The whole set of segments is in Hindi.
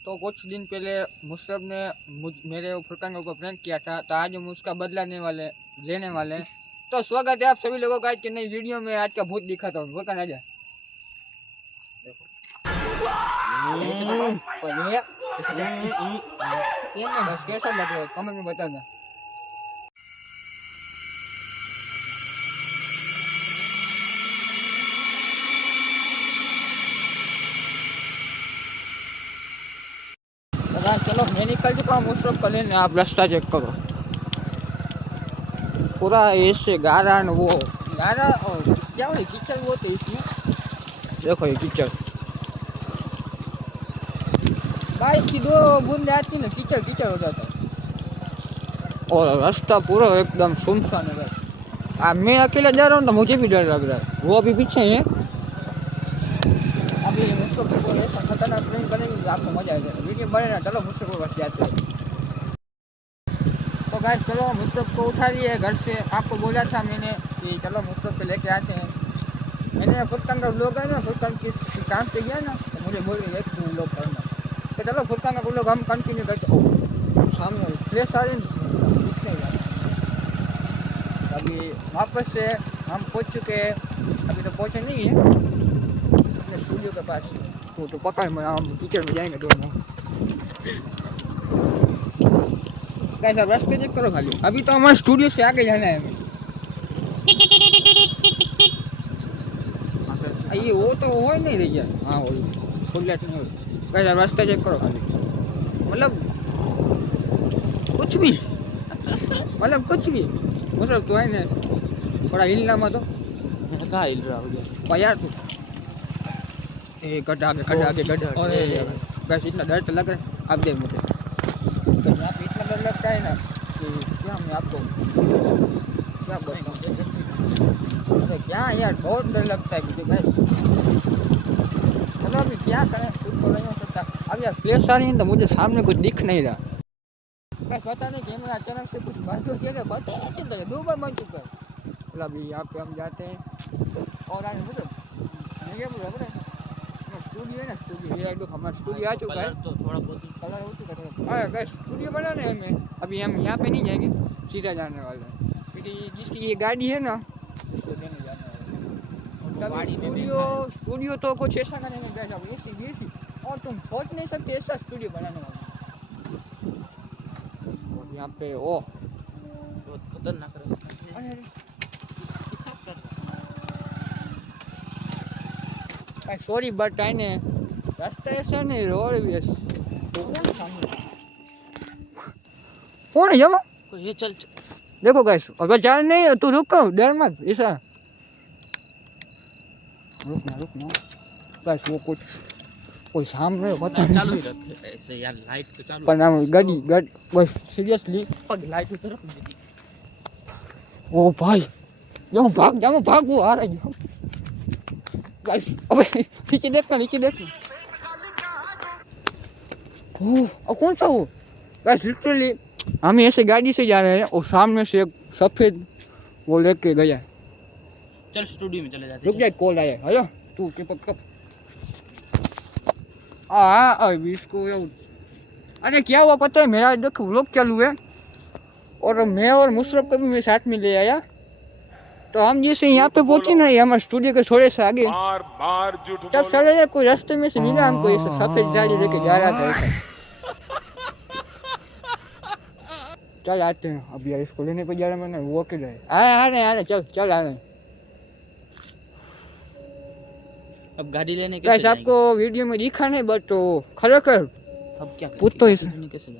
तो कुछ दिन पहले मुशरफ ने मेरे फुरकान के ऊपर प्रैंक किया था, तो आज हम उसका बदला लेने वाले हैं। तो स्वागत है आप सभी लोगों का आज की नई वीडियो में। आज का भूत दिखाता हूँ। फुरकान आ जा। देखो बस कैसा लग रहा है कमेंट में बताना। चलो मैं निकल चुका हूँ मुशरफ को लेने। आप रास्ता चेक करो, पूरा ऐसे गारा न वो गारा और क्या बोले कीचड़ वो तो इसमें देखो ये कीचड़ बारिश की दो बूंदे आती ना कीचड़ कीचड़ हो जाता है। और रास्ता पूरा एकदम सुनसान है। बस मैं अकेला जा रहा हूँ तो मुझे भी डर लग रहा है। वो अभी पीछे है। अभी मुझको को ऐसा खतरनाक ट्रेन करेंगे तो आपको मजा आ जाएगा। वीडियो बने ना। चलो मुझको बस जाते हैं। तो गाइस चलो मुशरफ को उठा लिए घर से। आपको बोला था मैंने कि चलो मुशरफ को लेके आते हैं। मैंने फुरकान का व्लॉग है ना, फुरकान किस काम से गया ना तो मुझे बोल रही है कि व्लॉग करना। तो चलो फुरकान का व्लॉग हम कंटिन्यू करते हैं। सामने फ्रेश आ रहे दिखने का। अभी वापस से हम पहुंच चुके हैं। अभी तो पहुंचे नहीं है अपने स्टूडियो के पास। तो पकड़ में हम टीचर में जाएंगे दोनों। कैसा रास्ते चेक करो खाली। अभी तो हमारे स्टूडियो से आगे जाना है हमें। ये वो तो हो नहीं रही है। हाँ वो फुल लाइट नहीं हो रही। कैसा रास्ता चेक करो खाली। मतलब कुछ भी मतलब कुछ भी मतलब तो है ना थोड़ा हिलना मत हो। मैं कहाँ हिल रहा हूँ यार तू गड्ढा आगे गड्ढा। और बस इतना डर तो लग रहा है। आप देख मुझे तो यहाँ पे इतना डर लगता है ना कि क्या मैं आपको क्या बताऊँ। अरे क्या यार बहुत डर लगता है मुझे। बस चलो अभी क्या करें कुछ तो नहीं हो सकता। अब यार फ्लैश आ रही है तो मुझे सामने कुछ दिख नहीं रहा। बस पता नहीं कैमरा अचानक से कुछ बंद हो गया। पता नहीं चलता है 2 बार बन चुका है। चलो अभी यहाँ पे हम जाते हैं। और आगे मतलब ये बोल रहे स्टूडियो है ना, स्टूडियो ये लोग हमारा स्टूडियो आ चुका है। तो थोड़ा बहुत कलर हो चुका है। अरे स्टूडियो बनाने है हमें। अभी हम यहाँ पे नहीं जाएंगे, सीधा जाने वाले हैं क्योंकि जिसकी ये गाड़ी है ना उसको देने जाने वाले हैं। स्टूडियो तो कुछ ऐसा करेंगे जैसा एसी बेसी और तुम सोच नहीं सकते ऐसा स्टूडियो बनाने वाले। और यहाँ पे ओह बहुत खतरनाक रास्ता है। सॉरी बट आने रास्ता ऐसा नहीं रोड भी कौन है जमा ये चल देखो गाइस। और जा नहीं तू रुको डर मत ऐसा रुकना बस वो कुछ कोई सामने पता चालू ही रखे ऐसे यार लाइट तो चालू पर नाम गाड़ी बस सीरियसली पग लाइट की तरफ दे दी। ओ भाई भाग वो आ रहा है गाइस। अबे नीचे देखना ओ कौन सा वो गाइस लिटरली हम ऐसे गाड़ी से जा रहे हैं और सामने से एक सफेद वो लेके गया। चल स्टूडियो में चले जाते रुक जाए कॉल आया। हेलो तू के पक्का हाँ इसको अरे क्या हुआ पता है मेरा देखो व्लॉग चालू है और मैं और मुशरफ को भी मैं साथ में ले आया। तो हम जैसे यहाँ पे पहुंचे ना हमारे स्टूडियो के थोड़े से आगे तब चले जाए कोई रास्ते में से मिला हमको ऐसे सफेद गाड़ी लेके जा रहा था ऐसा। चल आते हैं अभी यार इसको लेने पे जा रहा मैंने वो अकेले आ रहे चल आ रहे। अब गाड़ी लेने कैसे कैसे आपको वीडियो में दिखा नहीं बट तो खरेखर अब क्या पूछ तो इसे कैसे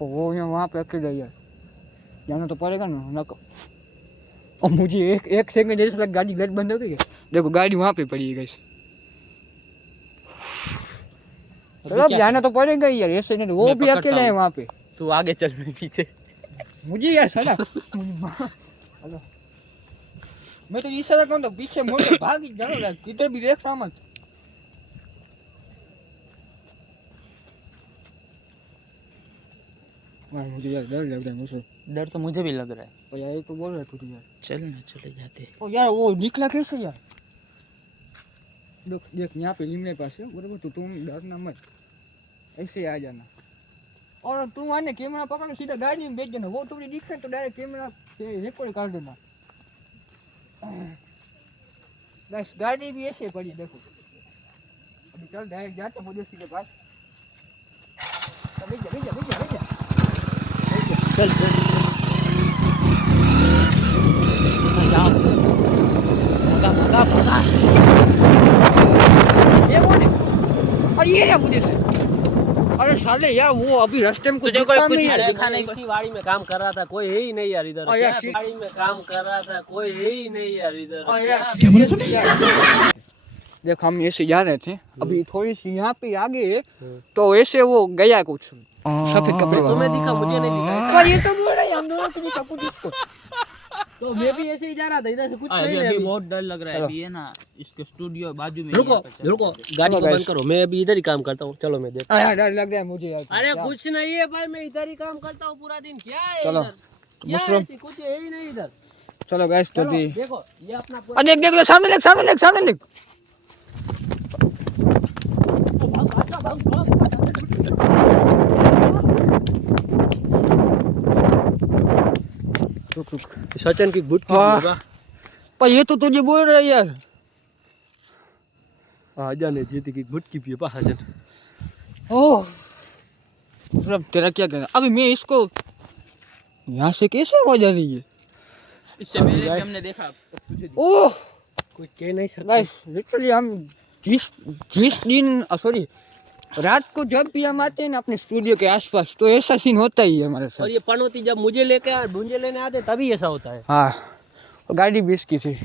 वो वहाँ पे अकेले यार जाना तो पड़ेगा ना। और मुझे एक सेकंड जैसे लग गाड़ी गट बंद हो गई है। देखो गाड़ी वहाँ पे पड़ी है गैस। चलो अब जाना तो पड़ेगा यार ऐसे नहीं वो भी अकेले है वहाँ पे। तू आगे चल मैं पीछे मुझे यार सला हेलो मैं तो इशारा करूँ तो पीछे मुड़ के भाग ही जाओ यार किधर भी देख रहा मत। मुझे यार डर लग रहा है मुझे। डर तो मुझे भी लग रहा है। और यार तो बोल रहा तू यार चल ना चले जाते। ओ यार वो निकला कैसे यार देख देख यहाँ पे लिमने पास है बराबर, तो तुम डरना मत, ऐसे आ जाना। और तुम आने कैमरा पकड़ो सीधा गाड़ी में बैठ जाना, वो तुम्हें दिखे तो डायरेक्ट कैमरा से रिकॉर्ड कर देना। बस गाड़ी भी ऐसे पड़ी देखो। अभी चल डायरेक्ट जाते मुदेसी के पास। बैठ जा बैठ जा बैठ जा बैठ जा। चल चल जाओ, भागा भागा भागा। ये कौन है? और ये क्या मुझे से? अरे साले यार वो अभी रास्ते में कुछ तुझे कोई दिखा कुछ नहीं है। अरे देखा नहीं, इसी वाड़ी में काम कर रहा था, कोई है ही नहीं यार इधर। और यार क्या shit। वाड़ी में काम कर रहा था, कोई है ही नहीं यार इधर। और यार देख हम ऐसे जा रहे थे, अभी थोड़ी सी यहाँ पे आगे तो ऐसे वो गया कुछ सफेद कपड़े वाला। तुम्हें दिखा, मुझे नहीं दिखा। पर ये तो बोल रहा है हम दोनों को दिखा कुछ इसको। तो मैं भी ऐसे ही जा रहा था, इधर से कुछ अभी नहीं है अभी अभी। बहुत डर लग रहा है। चलो। अभी है ना इसके स्टूडियो बाजू में। रुको रुको, गाड़ी को guys। बंद करो, मैं अभी इधर ही काम करता हूँ। चलो मैं देखता अरे डर लग रहा है मुझे यार। हूँ। अरे क्या? कुछ नहीं है भाई, मैं इधर ही काम करता हूँ पूरा दिन। क्या है चलो, इधर? क्या मशरूम। है? कुछ है ही नहीं इधर। चलो गैस तो चलो, भी देखो ये अपना अरे देख देख सामने देख सामने देख सामने देख। रुक रुक। सचिन की गुट हाँ। पर ये तो तुझे बोल रहा है यार। जाने जीती की गुट की पिए सचिन। ओह मतलब तेरा क्या कहना? अभी मैं इसको यहाँ से कैसे आवाज आ रही है? इससे पहले कि हमने देखा तुझे ओह कोई कह नहीं सकता। गाइस लिटरली हम जिस दिन सॉरी रात को जब भी हम आते हैं ना अपने स्टूडियो के आसपास तो ऐसा सीन होता ही है हमारे और साथ। ये पनौती जब मुझे लेने आते तभी ऐसा होता है। हाँ और गाड़ी भी इसकी थी,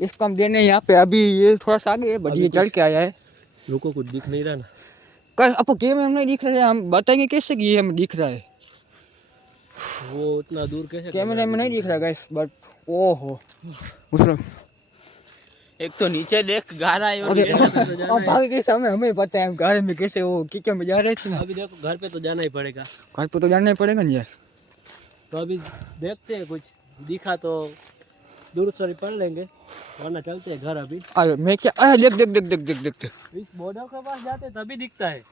इसको हम देने यहाँ पे अभी ये थोड़ा सा आगे है बट ये चल के आया है। लोगों को दिख नहीं रहा ना। कल आपको कैमरे में नहीं दिख रहा है, हम बताएंगे कैसे कि ये हमें दिख रहा है। वो उतना दूर कैसे कैमरे में नहीं दिख रहा गाइस बट ओहो मतलब एक तो नीचे देख गारा है और अरे ये अब भाग के समय हमें पता है हम गाड़ी में कैसे वो किचन में जा रहे थे ना। अभी देखो घर पे तो जाना ही पड़ेगा। घर पे तो जाना ही पड़ेगा ना यार। तो अभी देखते हैं, कुछ दिखा तो दूर से पढ़ लेंगे, वरना चलते हैं घर। अभी अरे मैं क्या अरे देख देख देख देख देख देख इस बॉर्डर के पास जाते तभी दिखता है।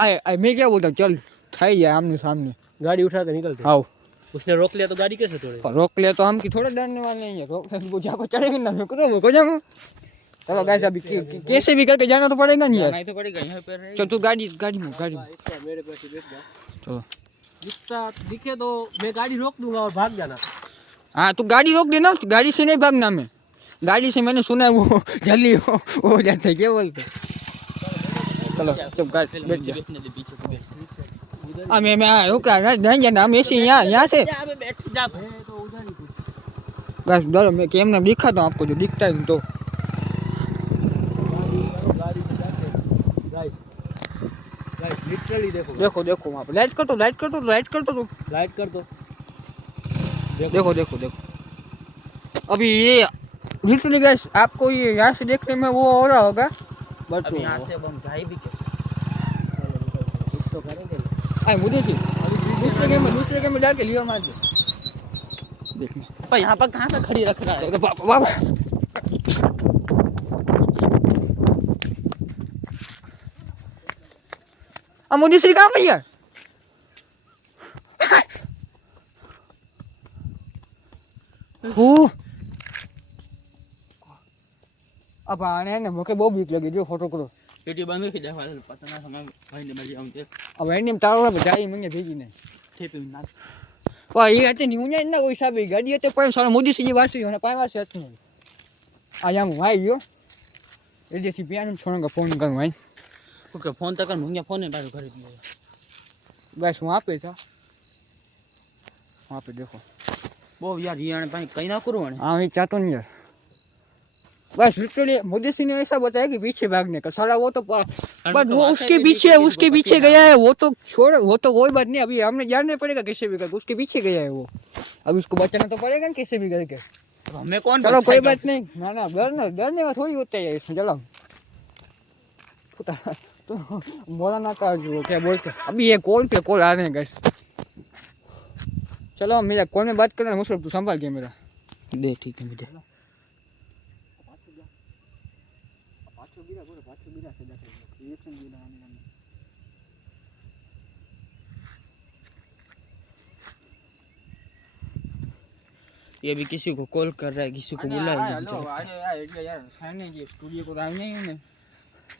अरे मैं क्या बोलता हूँ, चल थाई जाए आमने सामने। गाड़ी उठा कर निकलते। आओ उसने रोक लिया तो गाड़ी कैसे तोड़े? रोक लिया तो हम की थोड़े डरने वाले नहीं है, रोक वो जहाँ पर चढ़ेंगे ना मैं को जाऊँ। चलो गाइस अभी कैसे भी करके जाना तो पड़ेगा नहीं यार। नहीं तो पड़ेगा यहाँ पर रहेगा। चल तू गाड़ी गाड़ी में इसका मेरे पास बैठ जा। चलो। दिखता दिखे तो मैं गाड़ी रोक दूंगा और भाग जाना। हाँ तू गाड़ी रोक देना, गाड़ी से नहीं भागना। मैं गाड़ी से मैंने सुना है वो जल्दी हो जाता है, क्या बोलते? चलो चुप गाड़ी बैठ जा। बैठने दे पीछे तो बैठ। मैं रुक रहा नहीं जाना, हम ऐसे यहाँ से यहाँ पे बैठ जा। तो उधर ही कुछ बस डरो मैं कैमरा दिखाता हूँ आपको जो दिखता है तो। गाड़ी में जाते गाइस लिटरली देखो देखो देखो वहाँ पे लाइट कर दो लाइट कर दो लाइट कर दो लाइट कर दो। देखो देखो देखो अभी ये लिटरली गाइस आपको ये यहाँ से देखने में वो हो रहा होगा बट अब यहाँ से अब हम जाए भी कैसे? कुछ तो करेंगे। अरे मुझे से दूसरे के में डाल के लियो मार दे देखना। पर यहाँ पर कहाँ पे खड़ी रख रहा है? तो बाबा अब मुझे से कहाँ भैया अब आने ने मुझे बहुत बीक लगी जो फोटो करो वीडियो बंद करके जा वाला पता ना हमें भाई ने मजे आऊँ देख अब एंड में तारो बचाई मुझे भेजी ने थे पे ना वाह ये आते नहीं उन्हें ना कोई साबी गाड़ी आते पर सारा मोदी से वासी होने पाए वासी आते नहीं आया हूँ भाई यो ये देखी पियानो छोड़ने का फोन करूँ भाई ओके फोन तक मुंगिया फोन है बाहर घर दिया बस वहाँ पे था वहाँ पे देखो वो यार ये आने भाई कहीं ना करो ने हाँ मैं चाहता नहीं यार बस लिटरली मोदी सिंह ने ऐसा बताया कि पीछे भागने का साला वो तो बट वो उसके पीछे गया है वो तो छोड़ वो तो कोई बात नहीं अभी हमने जानना पड़ेगा कैसे भी करके उसके पीछे गया है वो अब उसको बचाना तो पड़ेगा ना कैसे भी करके। हमें कौन चलो कोई बात नहीं ना डरने का थोड़ी होता है इसमें। चलो तो बोला ना का जो क्या बोलते अभी ये कॉल पे कॉल आ रहे हैं गैस। चलो मेरा कॉल में बात करना मुझसे तू संभाल के मेरा दे ठीक है मुझे પાછું બીજા સજા થઈ ગયું રિએક્શન બીજા આને ये भी किसी को कॉल कर रहा है, किसी को बुला रहा है। हेलो એટલે યાર સાને જે સ્ટુડિયો પર આવી નહીં ને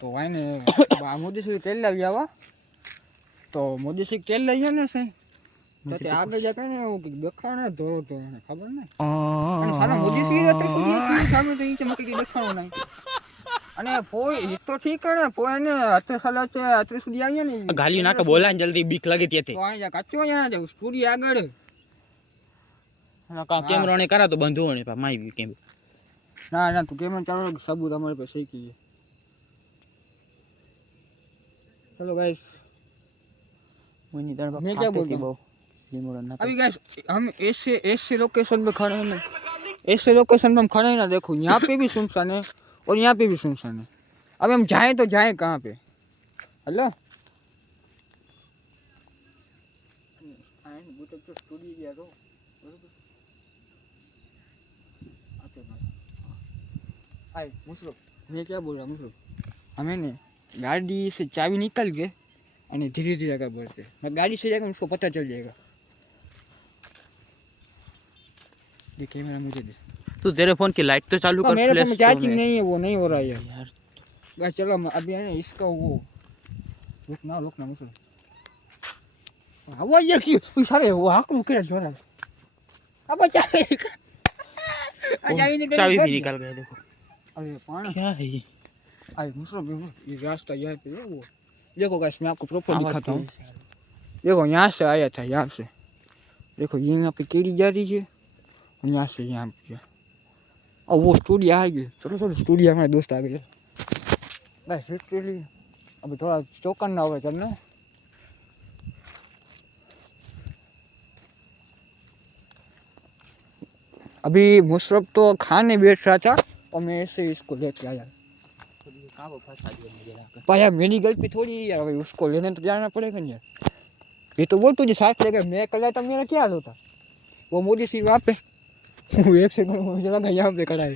તો વાને મોદી સુધી તેલ લાવી આવા તો મોદી સુધી તેલ લઈ જાય ને સહી તો તે આગળ જા કે ને એવું કે દેખાણે ધોરો તો એને ખબર ને અને સારા મોદી સુધી તો સુધી સામે તો ઈ મકે કે દેખાણો નહીં અને પોય ઈ તો ઠીક ને પોય ને અત્યારે સાલા છે અત્યારે સુધી આવ્યા ને गाली ना का बोला जल्दी बीक लगे थे તો અહીંયા કાચો અહીંયા જાવ સ્ટુડિયો આગળ ना का कैमरा ने करा तो बंद होने पा माई भी कैम ના ના તું કેમ ચાલો સબૂત અમારી પાસે શીખી चलो गाइस मुनी दर मैं क्या बोल रहा हूँ अभी गाइस हम ऐसे लोकेशन पे खड़े हैं ना ऐसे लोकेशन पे हम खड़े हैं ना देखो यहाँ पे भी सुनसान है और यहाँ पे भी सुनसान है अब हम जाएं तो जाएं कहाँ पे हेलो मैं क्या बोल रहा हूँ हमें ने गाड़ी से चाबी निकल के और धीरे धीरे आगे बढ़ते मैं गाड़ी से जाकर उसको पता चल जाएगा ये कैमरा मुझे दे तू तेरे फोन की लाइट तो चालू कर मेरे फोन में चार्जिंग नहीं है वो नहीं हो रहा है यार बस चलो अभी है ना इसका वो रुकना मुझे वो ये की सारे वो हाथ में क्या जोर है अब चाबी भी निकाल गए देखो अरे पानी क्या है ये अरे मुझे ये रास्ता यहाँ पे है वो देखो गाइस मैं आपको प्रॉपर दिखाता हूँ देखो यहाँ से आया था यहाँ से देखो ये यहाँ पे केड़ी जा रही है और यहाँ से यहाँ पे और वो स्टूडियो आ गई चलो चलो स्टूडियो हमारे दोस्त आ गए बस लिटरली अभी थोड़ा चौकन ना हो चलना अभी मुशरफ तो खाने बैठ रहा था और मैं ऐसे इसको लेके आया पाया मेरी गलती थोड़ी यार भाई उसको लेने तो जाना पड़ेगा यार ये तो बोल तुझे साथ लेकर मैं कल था मेरा क्या हाल होता वो मोदी सिर्फ वहाँ पे एक सेकंड मुझे लगा यहाँ पे खड़ा है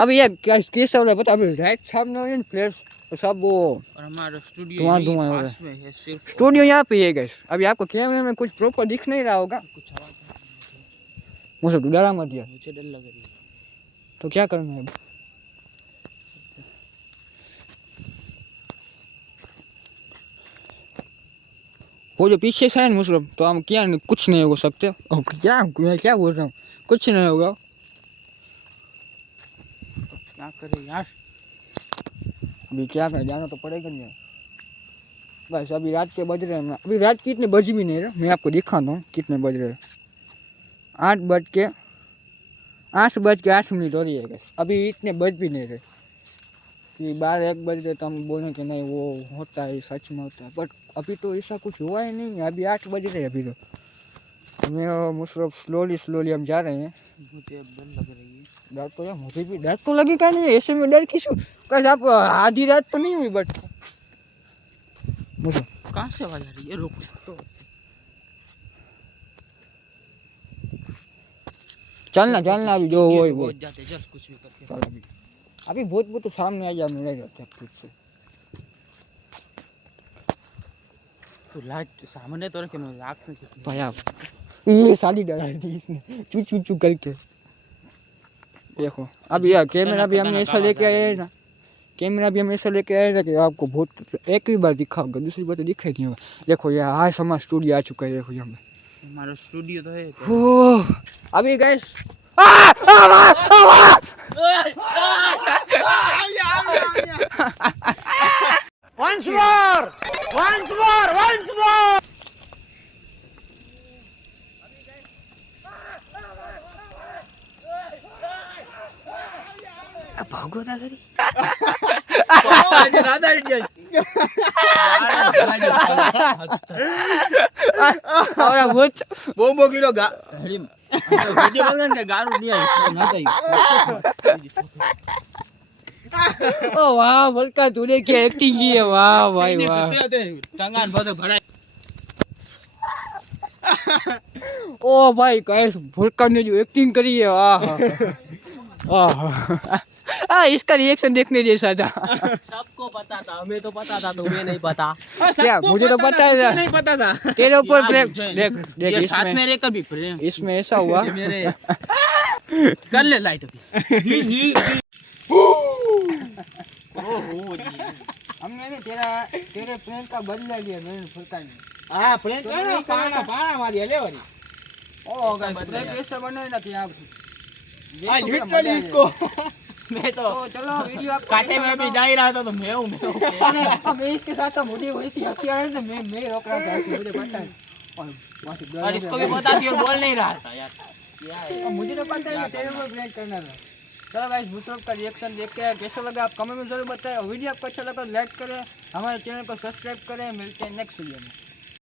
अभी यार क्या कैसा वाला पता अभी राइट सामने है प्लेस तो सब वो और हमारा स्टूडियो धुआं पास में है सिर्फ स्टूडियो यहाँ पे है गाइस अभी आपको कैमरे में कुछ प्रॉपर दिख नहीं रहा होगा कुछ आवाज मुझे डरा मत यार मुझे डर लग रही है तो क्या करना है अब वो जो पीछे से है ना मुशरफ तो हम क्या कुछ नहीं हो सकते क्या मैं क्या बोल रहा हूँ कुछ नहीं होगा क्या करे यार अभी क्या करें जाना तो पड़ेगा नहीं बस अभी रात के बज रहे हैं अभी रात कितने बज भी नहीं रहे मैं आपको दिखाता हूँ कितने बज रहे हैं 8:08 हो रही है गैस अभी इतने बज भी नहीं रहे कि 12-1 बज रहे तो हम बोलें कि नहीं वो होता है सच में होता है बट अभी तो ऐसा कुछ हुआ ही नहीं है अभी 8 बज रहे हैं अभी तो मैं मुशरफ स्लोली हम जा रहे हैं मुझे डर लग रही है डर तो यार मुझे भी डर तो लगेगा नहीं ऐसे में डर किस आप आधी रात तो नहीं हुई बट मुझे कहाँ से आवाज आ रही है रुक तो चलना अभी जो वो वो जाते चल कुछ भी करके चल अभी बहुत तो सामने आ जा मिले जाते हैं खुद से तो लाइट सामने तो रखे मैं आँख में किसी भाई आप ये साली डरा दी इसने चू करके देखो अभी यार कैमरा भी हमने ऐसा लेके आए हैं ना कैमरा भी हम ऐसा लेके आए ना कि आपको बहुत एक ही बार दिखाऊंगा दूसरी बार तो दिखाई नहीं होगा देखो यार आज हमारा स्टूडियो आ चुका है देखो यहाँ पे हमारा स्टूडियो तो है अभी गैस once more भागो दादा बो किलो ओ वाह बलका तूने क्या एक्टिंग की है वाह भाई वाह टंगान बहुत भरा ओ भाई कैस भुलका ने जो एक्टिंग करी है वाह हाँ इसका रिएक्शन देखने जैसा था। सबको पता था, हमें तो पता था, तुम्हें नहीं पता। क्या मुझे तो पता है था। नहीं पता था तेरे ऊपर यार, प्रेम मुझे देख देख ये साथ इसमें में रहकर भी प्रेम इसमें ऐसा हुआ ये मेरे कर ले लाइट अभी जी जी जी। ओहो जी हमने ने तेरे प्रेम का बदला लिया मैंने फुलका ने। હા પ્રેમ કરો ને, પાણા પાણા મારી હલે વારી ओ गाइस प्रेम ऐसा बनाए ना कि आप આ લિટરલી इसको मैं तो तो चलो वीडियो आप कांटे में भी जा ही रहा था तो मैं हूँ अब इसके साथ तो मुझे वैसी हंसी आ रही तो मैं रोक रहा था हंसी, मुझे पता है और वहाँ से डर और इसको भी पता थी और बोल नहीं रहा था यार क्या है अब मुझे तो पता है कि तेरे को ब्रेक करना था। चलो गाइस मुशरफ का रिएक्शन देख के कैसा लगा आप कमेंट में जरूर बताएं और वीडियो आपको अच्छा लगा लाइक करें, हमारे चैनल को सब्सक्राइब करें। मिलते हैं नेक्स्ट वीडियो में।